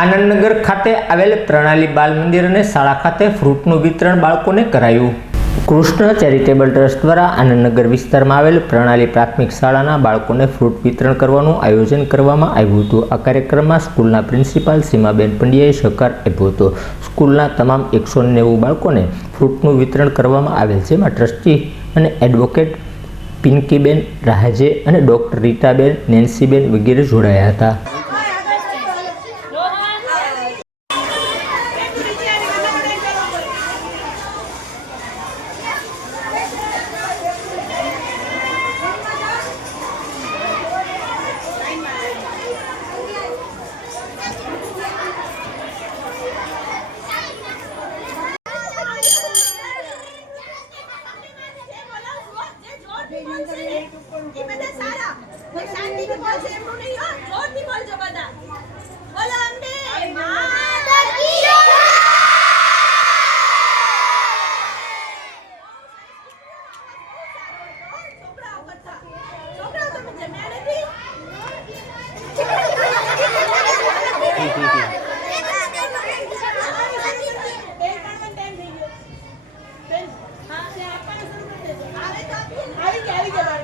આનંદનગર ખાતે આવેલ પ્રણાલી બાલ મંદિર અને શાળા ખાતે ફ્રૂટનું વિતરણ બાળકોને કરાયું। કૃષ્ણ ચેરિટેબલ ટ્રસ્ટ દ્વારા આનંદનગર વિસ્તારમાં આવેલ પ્રણાલી પ્રાથમિક શાળાના બાળકોને ફ્રૂટ વિતરણ કરવાનું આયોજન કરવામાં આવ્યું હતું। આ કાર્યક્રમમાં સ્કૂલના પ્રિન્સિપાલ સીમાબેન પંડ્યાએ સહકાર આપ્યો હતો। સ્કૂલના તમામ 190 બાળકોને ફ્રૂટનું વિતરણ કરવામાં આવેલ, જેમાં ટ્રસ્ટી અને એડવોકેટ પિંકીબેન રાહજે અને ડોક્ટર રીટાબેન, નેન્સીબેન વગેરે જોડાયા હતા। આવી